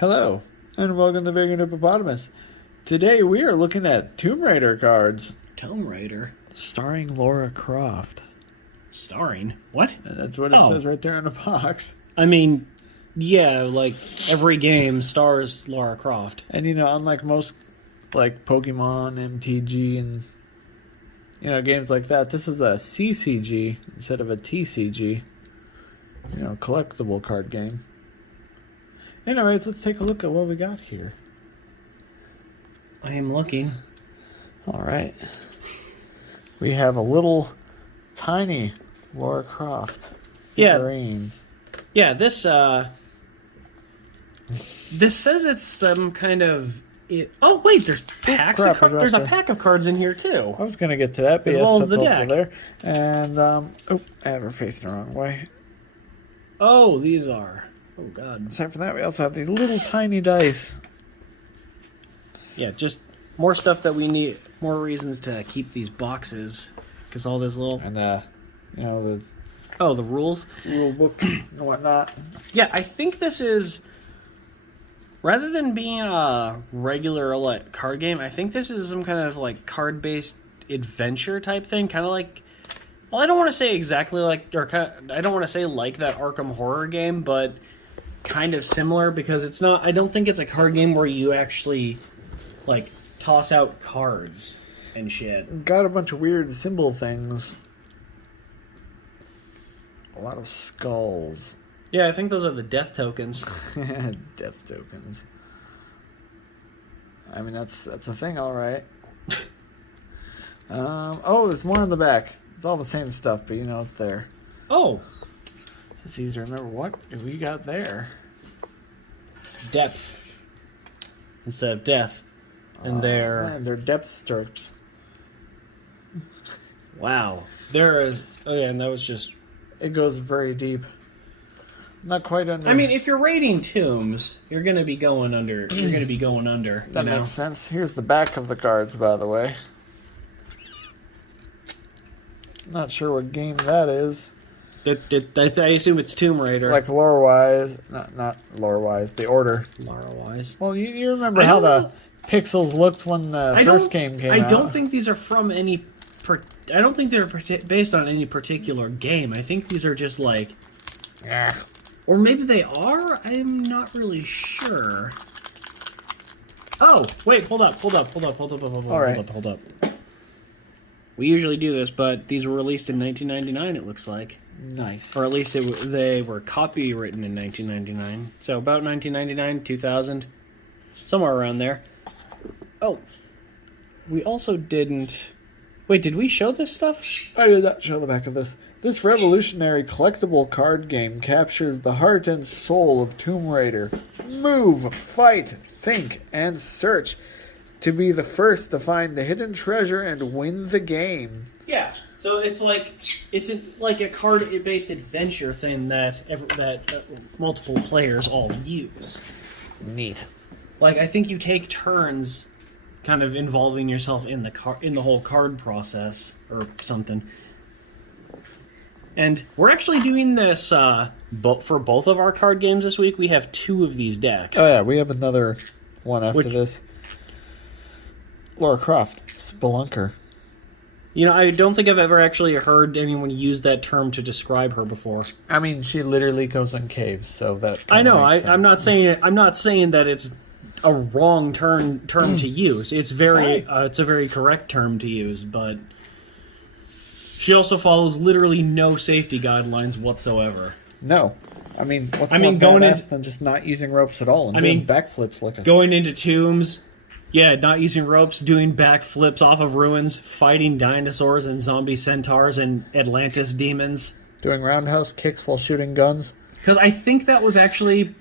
Hello, and welcome to Big Hippopotamus. Today we are looking at Tomb Raider cards. Tomb Raider? Starring Laura Croft. Starring? What? That's what it says right there in the box. I mean, yeah, like every game stars Lara Croft. And unlike most like Pokemon, MTG, and games like that, this is a CCG instead of a TCG. Collectible card game. Anyways, let's take a look at what we got here. I am looking. All right. We have a little tiny Lara Croft figurine. Yeah, this says it's some kind of oh wait, there's packs of cards. There's a pack of cards in here too. I was gonna get to that, but as well as the deck. There. And I have her facing the wrong way. Oh, these are. Oh god. Aside from that, we also have these little tiny dice. Yeah, just more stuff that we need. More reasons to keep these boxes, because all this little and the the rules, rule book and whatnot. Yeah, I think this is, rather than being a regular card game, I think this is some kind of like card-based adventure type thing, kind of like. Well, I don't want to say exactly like, I don't want to say like that Arkham Horror game, but kind of similar, because it's not. I don't think it's a card game where you actually like toss out cards and shit. Got a bunch of weird symbol things. A lot of skulls. Yeah, I think those are the death tokens. Death tokens. I mean, that's a thing, all right. There's more on the back. It's all the same stuff, but it's there. Oh. It's easy to remember. What do we got there? Depth. Instead of death. And they're depth strips. Wow. There is... Oh, yeah, and that was just... It goes very deep. Not quite under... I mean, if you're raiding tombs, you're going to be going under. That makes sense. Here's the back of the cards, by the way. Not sure what game that is. I assume it's Tomb Raider. Like lore-wise. Not lore-wise. The Order. Lore-wise. Well, you remember how the pixels looked when the first game came out. I don't think these are from any... I don't think they're based on any particular game. I think these are just like... Yeah. Or maybe they are? I'm not really sure. Oh, wait, hold up. Hold up. We usually do this, but these were released in 1999, it looks like. Nice. Or at least they were copywritten in 1999. So about 1999, 2000, somewhere around there. Oh, we also didn't... Wait, did we show this stuff? I did not show the back of this. This revolutionary collectible card game captures the heart and soul of Tomb Raider. Move, fight, think, and search to be the first to find the hidden treasure and win the game. Yeah, so it's like a card-based adventure thing that multiple players all use. Neat. Like, I think you take turns kind of involving yourself in the whole card process or something. And we're actually doing this for both of our card games this week. We have 2 of these decks. Oh yeah, we have another one after this. Lara Croft, Spelunker. I don't think I've ever actually heard anyone use that term to describe her before. I mean, she literally goes in caves, so that. I know. I'm not saying that it's a wrong term to use. It's it's a very correct term to use, but she also follows literally no safety guidelines whatsoever. No. I mean, what's more badass than just not using ropes at all and doing backflips like a... Going into tombs, yeah, not using ropes, doing backflips off of ruins, fighting dinosaurs and zombie centaurs and Atlantis demons. Doing roundhouse kicks while shooting guns. Because I think that's actually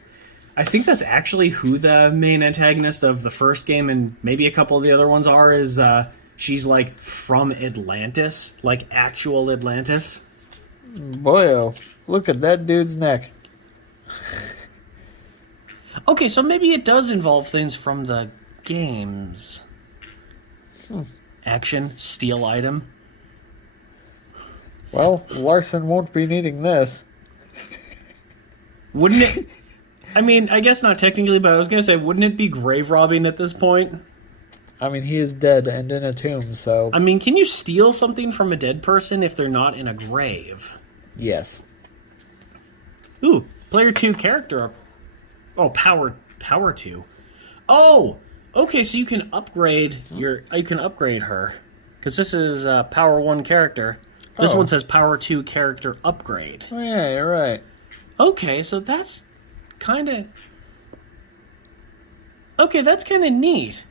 who the main antagonist of the first game and maybe a couple of the other ones are, is she's like from Atlantis, like actual Atlantis. Boyo, look at that dude's neck. Okay, so maybe it does involve things from the games. Action, steal item. Well, Larson won't be needing this. Wouldn't it? I mean, I guess not technically, but I was gonna say, wouldn't it be grave robbing at this point? I mean, he is dead and in a tomb, so I mean, can you steal something from a dead person if they're not in a grave? yes. Ooh, player 2 character. Oh, power 2. Oh, okay. So you can upgrade her, because this is power 1 character. This Oh. one says power 2 character upgrade. Oh yeah, you're right. Okay, so that's kind of neat.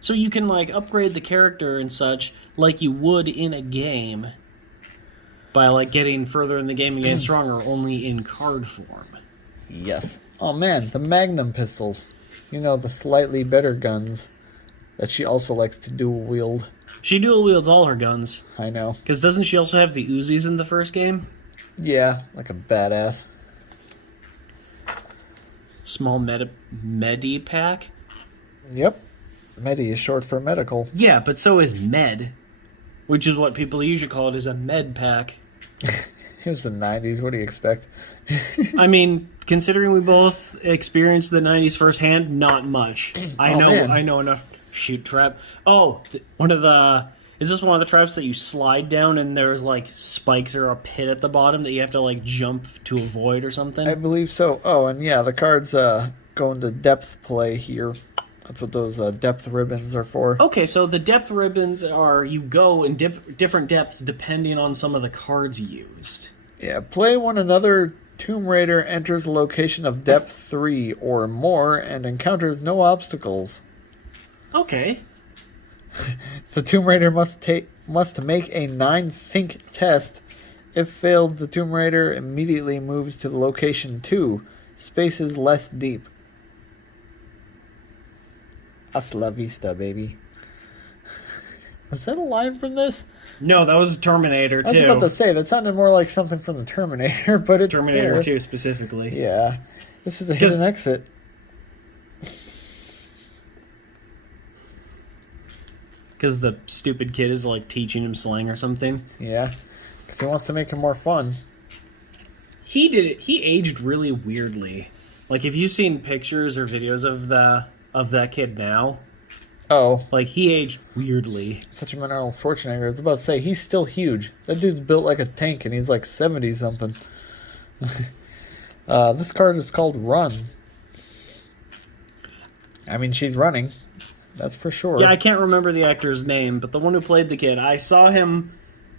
So you can like upgrade the character and such like you would in a game by like getting further in the game and getting stronger only in card form. Yes. Oh man, the Magnum pistols. You know, the slightly better guns that she also likes to dual wield. She dual wields all her guns. I know. Because doesn't she also have the Uzis in the first game? Yeah, like a badass. Small medi pack? Yep. Medi is short for medical. Yeah, but so is med. Which is what people usually call it, is a med pack. It was the 90s, what do you expect? I mean, considering we both experienced the 90s firsthand, not much. I know enough. Shoot trap. Oh, is this one of the traps that you slide down and there's like spikes or a pit at the bottom that you have to like jump to avoid or something? I believe so. Oh, and yeah, the cards go into depth play here. That's what those depth ribbons are for. Okay, so the depth ribbons are you go in different depths depending on some of the cards used. Yeah, play one another. Tomb Raider enters a location of depth 3 or more and encounters no obstacles. Okay. The Tomb Raider must make a 9 think test. If failed, the Tomb Raider immediately moves to the location 2. Spaces less deep. Hasta la vista, baby. Was that a line from this? No, that was Terminator 2. I was about to say, that sounded more like something from the Terminator, but it's Terminator there. 2 specifically. Yeah. This is a hidden exit. Because the stupid kid is like teaching him slang or something. Yeah. Because he wants to make it more fun. He did it. He aged really weirdly. Like if you've seen pictures or videos of that kid now, Oh, like he aged weirdly. such a Arnold Schwarzenegger. I was about to say, he's still huge. That dude's built like a tank, and he's like 70-something. This card is called Run. I mean, she's running. That's for sure. Yeah, I can't remember the actor's name, but the one who played the kid, I saw him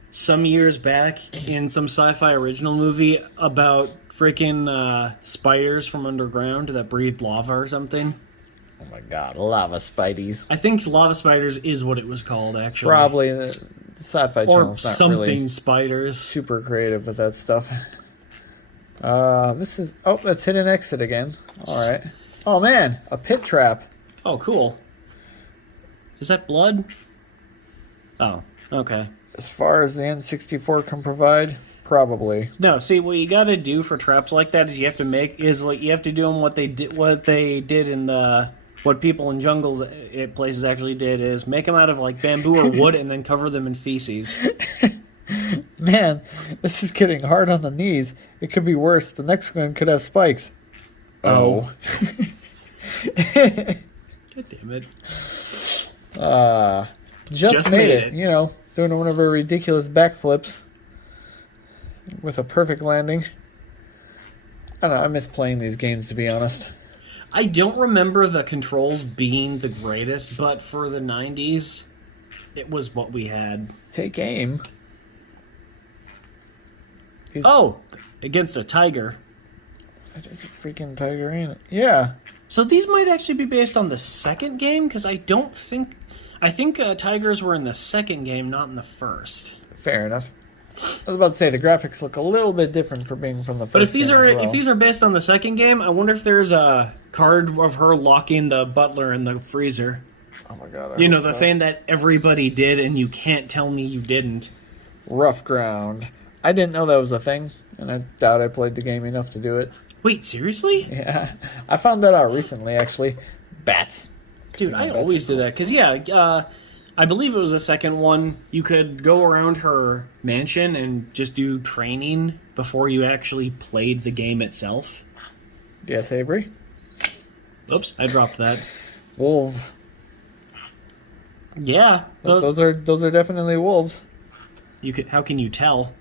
some years back in some sci-fi original movie about freaking spiders from underground that breathed lava or something. Oh my god, lava spideys. I think lava spiders is what it was called, actually. Probably. The Sci-Fi Or Channel's not something really spiders. super creative with that stuff. This is... Oh, that's Hidden Exit again. Alright. Oh man, a pit trap. Oh, cool. Is that blood? Oh, okay. As far as the N64 can provide, probably. No, see, what you got to do for traps like that is you have to do them what they did in the what people in jungles places actually did is make them out of like bamboo or wood and then cover them in feces. Man, this is getting hard on the knees. It could be worse. The next one could have spikes. Oh. God damn it. Just made it. You know, doing one of her ridiculous backflips with a perfect landing. I don't know, I miss playing these games, to be honest. I don't remember the controls being the greatest, but for the 90s, it was what we had. Take aim. Oh, against a tiger. That is a freaking tiger, ain't it? Yeah. So these might actually be based on the second game, because I think tigers were in the second game, not in the first. Fair enough. I was about to say the graphics look a little bit different for being from the first. But if these game are as well. if these are based on the second game, I wonder if there's a card of her locking the butler in the freezer. Oh my god! You know, the thing that everybody did, and you can't tell me you didn't. Rough ground. I didn't know that was a thing, and I doubt I played the game enough to do it. Wait, seriously? Yeah, I found that out recently, actually. Bats. Dude, I always did that because I believe it was a second one. You could go around her mansion and just do training before you actually played the game itself. Yes, Avery. Oops, I dropped that. Wolves. Yeah, Those are definitely wolves. you could. How can you tell?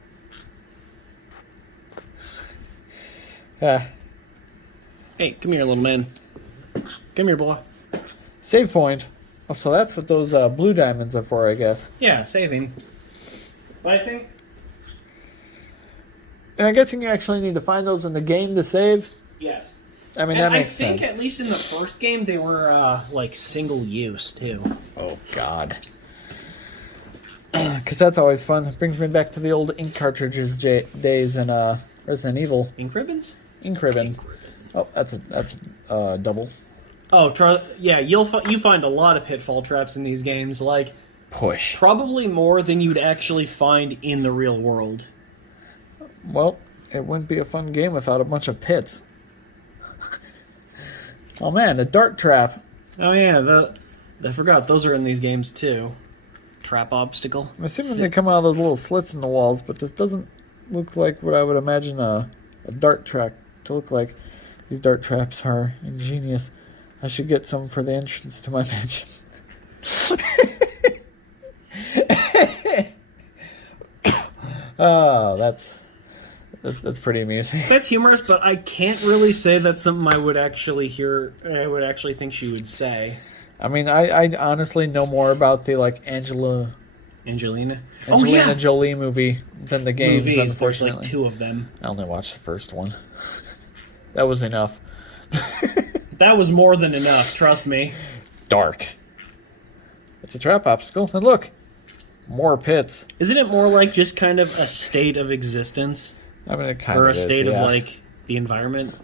Yeah. Hey, come here, little man. Come here, boy. Save point. Oh, so that's what those blue diamonds are for, I guess. Yeah, saving. But I think. And I'm guessing you actually need to find those in the game to save. Yes. I mean, And that makes I think sense. at least in the first game they were like single use too. Oh, God. Because that's always fun. It brings me back to the old ink cartridges days in Resident Evil. Ink ribbons? Ink ribbon. Oh, that's a double. Oh, yeah. You find a lot of pitfall traps in these games, like Push. probably more than you'd actually find in the real world. Well, it wouldn't be a fun game without a bunch of pits. Oh man, a dart trap. Oh yeah, I forgot those are in these games too. Trap obstacle. I'm assuming they come out of those little slits in the walls, but this doesn't look like what I would imagine a dart track to look like. These dart traps are ingenious. I should get some for the entrance to my mansion. Oh, that's pretty amusing. That's humorous, but I can't really say that's something I would actually hear. I would actually think she would say. I mean, I honestly know more about the Angelina. Angelina Jolie movie than the games. Movies. There's Unfortunately, like 2 of them. I only watched the first one. That was enough. That was more than enough. Trust me. Dark. It's a trap obstacle, and look, more pits. Isn't it more like just kind of a state of existence, I mean, it kind or of a is, state yeah. of like the environment?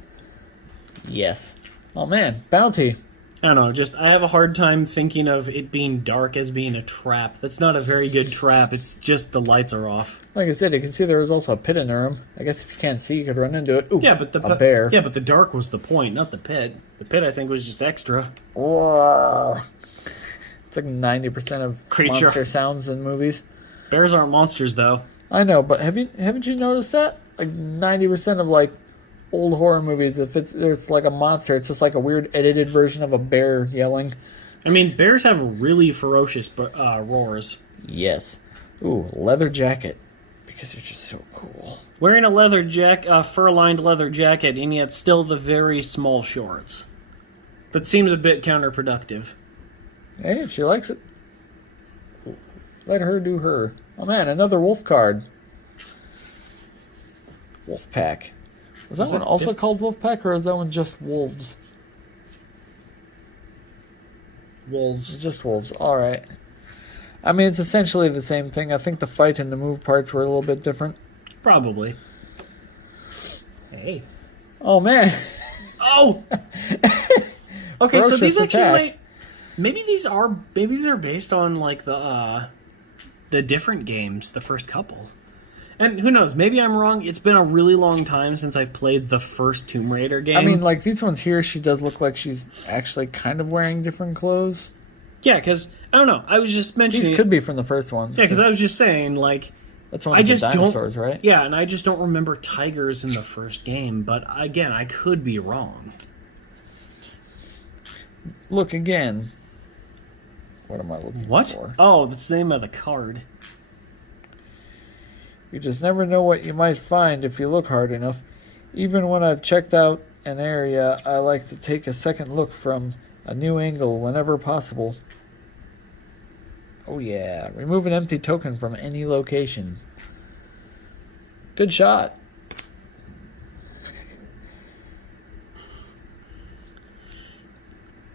Yes. Oh man, bounty. I don't know. Just I have a hard time thinking of it being dark as being a trap. That's not a very good trap. It's just the lights are off. Like I said, you can see there was also a pit in the room. I guess if you can't see, you could run into it. Ooh, Yeah, but a bear. Yeah, but the dark was the point, not the pit. The pit, I think, was just extra. Whoa. It's like 90% of Creature. monster sounds in movies. Bears aren't monsters, though. I know, but haven't you noticed that? Like 90% of like old horror movies, if it's like a monster, it's just like a weird edited version of a bear yelling. I mean, bears have really ferocious roars. Yes. Ooh, leather jacket. Because you're just so cool. Wearing a fur-lined leather jacket, and yet still the very small shorts. That seems a bit counterproductive. Hey, if she likes it, let her do her. Oh man, another wolf card. Wolf pack. Was that one also called wolf pack, or is that one just wolves? It's Wolves. just wolves. All right. I mean, it's essentially the same thing. I think the fight and the move parts were a little bit different. Probably. Hey. Oh man. Oh! Okay, so these Ferocious actually attack. might... Maybe these are based on, like, the different games, the first couple. And who knows, maybe I'm wrong. It's been a really long time since I've played the first Tomb Raider game. I mean, like these ones here, she does look like she's actually kind of wearing different clothes. yeah, because, I don't know, I was just mentioning... These could be from the first one. Yeah, because I was just saying, like... That's one I of the just dinosaurs, don't, right? Yeah, and I just don't remember tigers in the first game, but again, I could be wrong. Look again. What am I looking What? for? Oh, that's the name of the card. You just never know what you might find if you look hard enough. Even when I've checked out an area, I like to take a second look from a new angle whenever possible. Oh yeah, remove an empty token from any location. Good shot.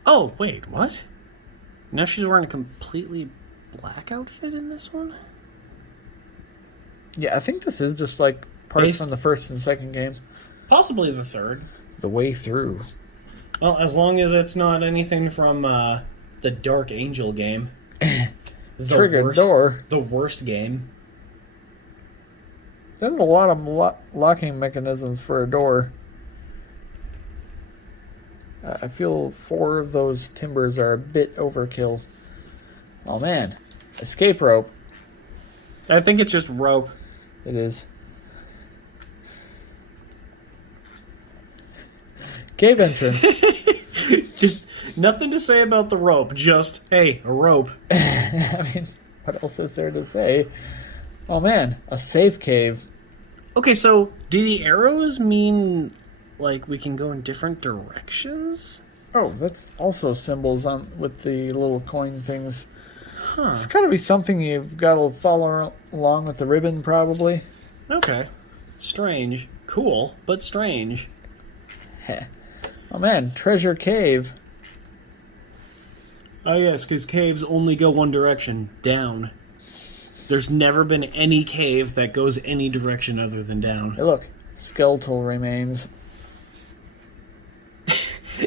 Oh, wait, what? Now she's wearing a completely black outfit in this one? Yeah, I think this is just like parts Based- from the first and second game. Possibly the third. The way through. Well, as long as it's not anything from the Dark Angel game. Trigger door. The worst game. There's a lot of locking mechanisms for a door. I feel 4 of those timbers are a bit overkill. Oh man. Escape rope. I think it's just rope. It is. Cave entrance. Just nothing to say about the rope. Just, hey, a rope. I mean, what else is there to say? Oh man, a safe cave. Okay, so do the arrows mean like we can go in different directions? Oh, that's also symbols on with the little coin things. Huh. It's got to be something you've got to follow along with the ribbon, probably. Okay. Strange. Cool, but strange. Heh. Oh man, treasure cave. Oh yes, because caves only go one direction, down. There's never been any cave that goes any direction other than down. Hey, look, skeletal remains.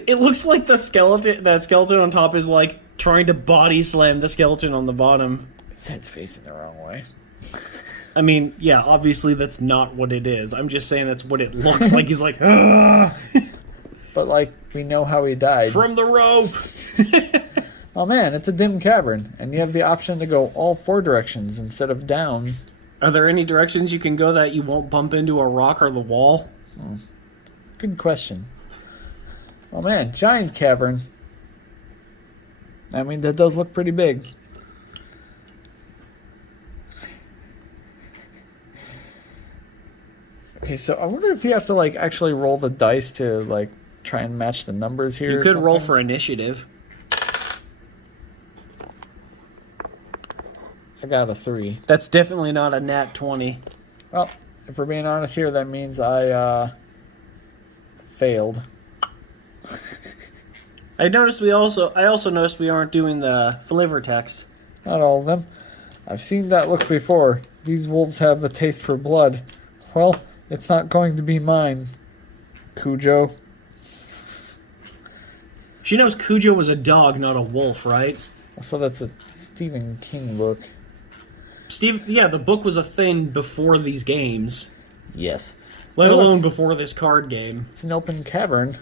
It looks like that skeleton on top is like trying to body slam the skeleton on the bottom. His head's facing the wrong way. I mean, yeah, obviously that's not what it is. I'm just saying that's what it looks like. He's like, ah! But like, we know how he died. From the rope! Oh man, it's a dim cavern, and you have the option to go all 4 directions instead of down. Are there any directions you can go that you won't bump into a rock or the wall? Good question. Oh man, giant cavern. I mean, that does look pretty big. Okay, so I wonder if you have to like actually roll the dice to like try and match the numbers here. You or could roll something? for initiative. I got a 3. That's definitely not a nat 20. Well, if we're being honest here, that means I failed. I also noticed we aren't doing the flavor text. Not all of them. I've seen that look before. These wolves have a taste for blood. Well, it's not going to be mine, Cujo. She knows Cujo was a dog, not a wolf, right? So that's a Stephen King book. Steve, yeah, the book was a thing before these games, Yes. let Hey, look. alone before this card game. It's an open cavern.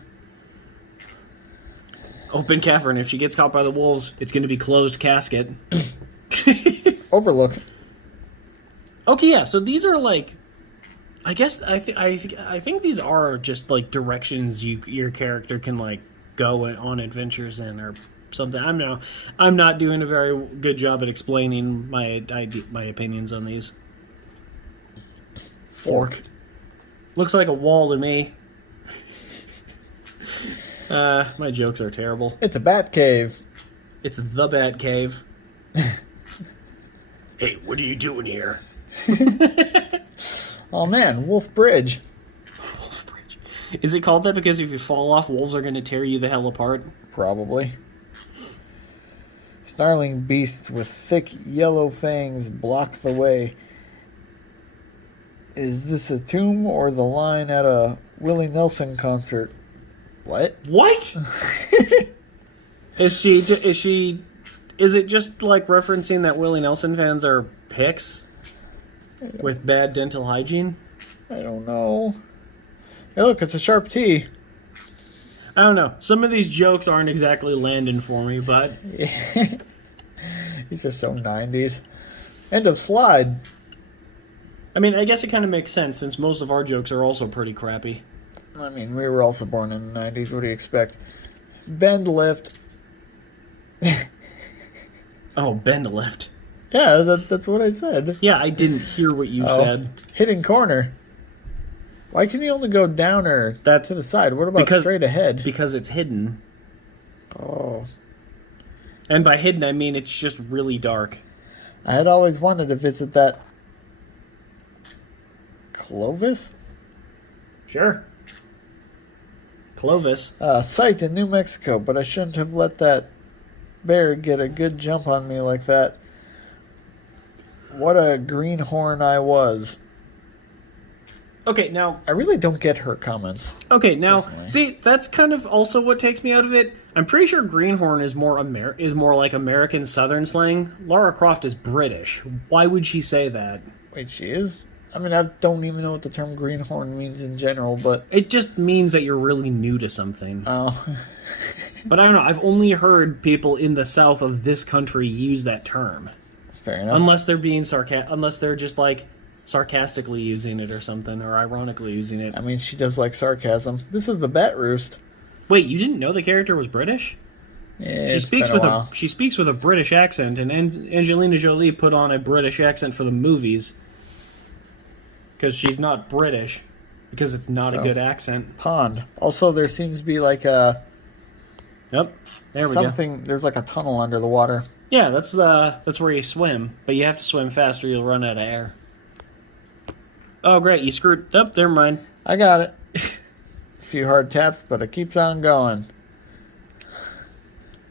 Open cavern. If she gets caught by the wolves, it's going to be closed casket. Overlook. Okay, yeah. So these are like, I guess I think these are just like directions your character can like go on adventures in or something. I'm not doing a very good job at explaining my opinions on these. Fork. Looks like a wall to me. My jokes are terrible. It's a bat cave. It's the Bat Cave. Hey, what are you doing here? Oh man, Wolf Bridge. Wolf Bridge. Is it called that because if you fall off, wolves are going to tear you the hell apart? Probably. Snarling beasts with thick yellow fangs block the way. Is this a tomb or the line at a Willie Nelson concert? What? What? Is it just like referencing that Willie Nelson fans are picks with bad dental hygiene? I don't know. Hey, look, it's a sharp T. I don't know. Some of these jokes aren't exactly landing for me, but These are so 90s. End of slide. I mean, I guess it kind of makes sense since most of our jokes are also pretty crappy. I mean, we were also born in the 90s. What do you expect? Bend lift. Oh, bend lift. Yeah, that's what I said. Yeah, I didn't hear what you said. Hidden corner. Why can you only go down or to the side? What about straight ahead? Because it's hidden. Oh. And by hidden, I mean it's just really dark. I had always wanted to visit that Clovis? Sure. Clovis. Site in New Mexico, but I shouldn't have let that bear get a good jump on me like that. What a greenhorn I was. Okay, now... I really don't get her comments. Okay, now, personally. see, that's kind of also what takes me out of it. I'm pretty sure greenhorn is more like American Southern slang. Lara Croft is British. Why would she say that? Wait, she is? I mean, I don't even know what the term greenhorn means in general, but... It just means that you're really new to something. Oh. But I don't know, I've only heard people in the south of this country use that term. Fair enough. Unless they're just like sarcastically using it or something, or ironically using it. I mean, she does like sarcasm. This is the Bat Roost. Wait, you didn't know the character was British? Yeah, She it's speaks been with while. she speaks with a British accent, and Angelina Jolie put on a British accent for the movies because she's not British, because it's not a good accent. Pond. Also, there seems to be like a Yep, there we go. something. There's like a tunnel under the water. Yeah, that's where you swim, but you have to swim fast or you'll run out of air. Oh, great, you screwed up. Never mind. I got it. A few hard taps, but it keeps on going.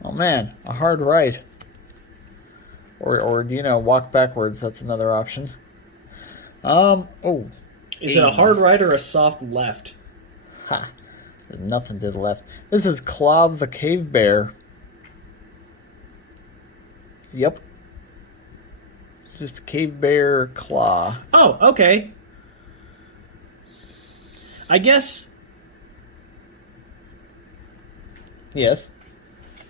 Oh man, a hard right. Or walk backwards. That's another option. Oh. Is it a hard right or a soft left? Ha. There's nothing to the left. This is Clov the Cave Bear. Yep. Just a cave bear claw. Oh, okay. I guess. Yes.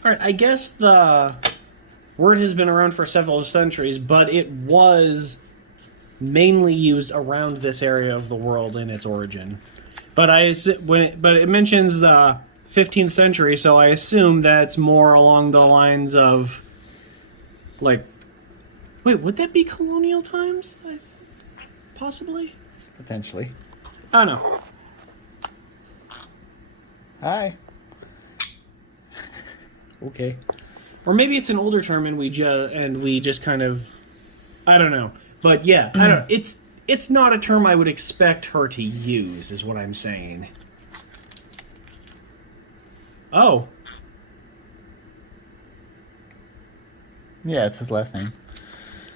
All right, I guess the word has been around for several centuries, but it was mainly used around this area of the world in its origin. But it mentions the 15th century, so I assume that's more along the lines of, like, wait, would that be colonial times? Possibly. Potentially. I don't know. Hi. Okay. Or maybe it's an older term and we just kind of, I don't know. But yeah, I don't. It's not a term I would expect her to use, is what I'm saying. Oh, Yeah, it's his last name.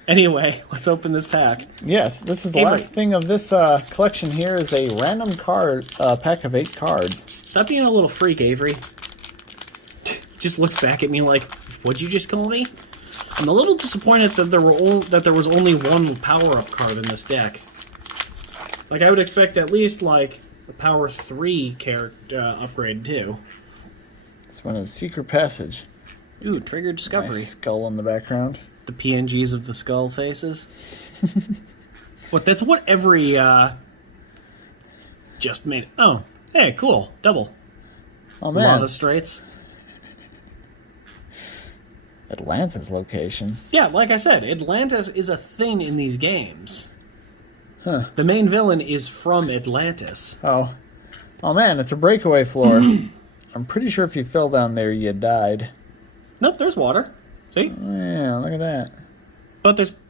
anyway, let's open this pack. Yes, this is the Avery. last thing of this collection here is a random card pack of 8 cards. Stop being a little freak, Avery. Just looks back at me like, "What'd you just call me?" I'm a little disappointed that there was only one power-up card in this deck. Like, I would expect at least like a Power 3 character upgrade too. This one is Secret Passage. Ooh, Trigger Discovery. Nice skull in the background. The PNGs of the skull faces. What? That's what every just made. Oh, hey, cool, double. Oh man, Lava Straits. Atlanta's location. Yeah, like I said, Atlantis is a thing in these games. Huh. The main villain is from Atlantis. Oh man, it's a breakaway floor. I'm pretty sure if you fell down there, you died. Nope, there's water. See? Yeah, look at that.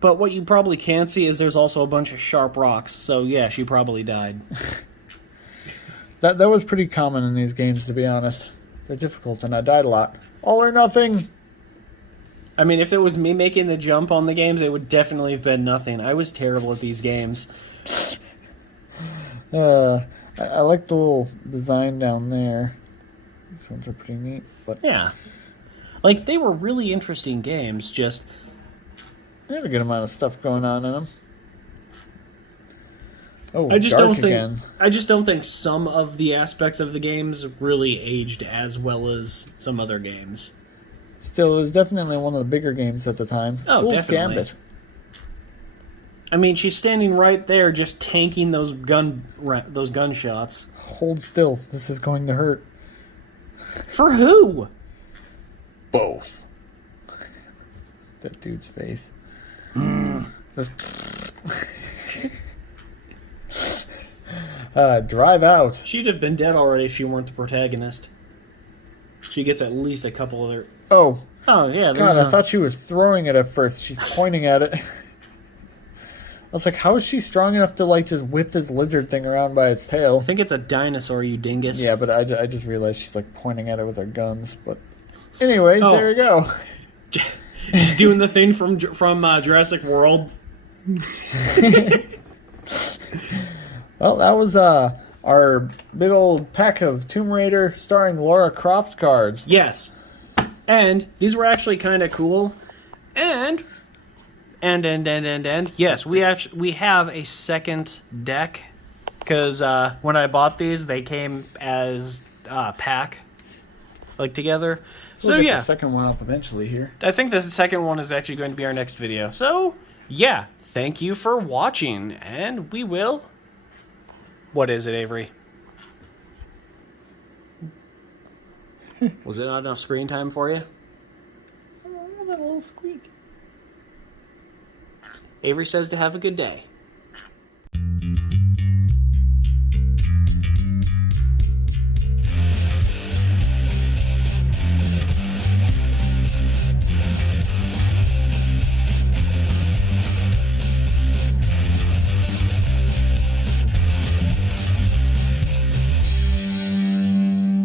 But what you probably can't see is there's also a bunch of sharp rocks. So yeah, she probably died. That was pretty common in these games, to be honest. They're difficult, and I died a lot. All or nothing. I mean, if it was me making the jump on the games, it would definitely have been nothing. I was terrible at these games. I like the little design down there. These ones are pretty neat, but Yeah. Like, they were really interesting games, just... they have a good amount of stuff going on in them. Oh, I just dark don't think again. I just don't think some of the aspects of the games really aged as well as some other games. Still, it was definitely one of the bigger games at the time. Oh, Fool's definitely. Gambit. I mean, she's standing right there just tanking those gunshots. Hold still. This is going to hurt. For who? Both. That dude's face. Just- drive out. She'd have been dead already if she weren't the protagonist. She gets at least a couple other... Oh, Oh, yeah, there's God, I thought she was throwing it at first. She's pointing at it. I was like, how is she strong enough to, like, just whip this lizard thing around by its tail? I think it's a dinosaur, you dingus. Yeah, but I just realized she's, like, pointing at it with her guns. But anyways, Oh. there you go. She's doing the thing from Jurassic World. Well, that was our big old pack of Tomb Raider starring Lara Croft cards. Yes. And these were actually kind of cool. And yes, we have a second deck because when I bought these, they came as a pack like together. We'll So get yeah, the second one up eventually here. I think the second one is actually going to be our next video. So yeah, thank you for watching, and we will. What is it, Avery? Was it not enough screen time for you? Oh, that little squeak. Avery says to have a good day.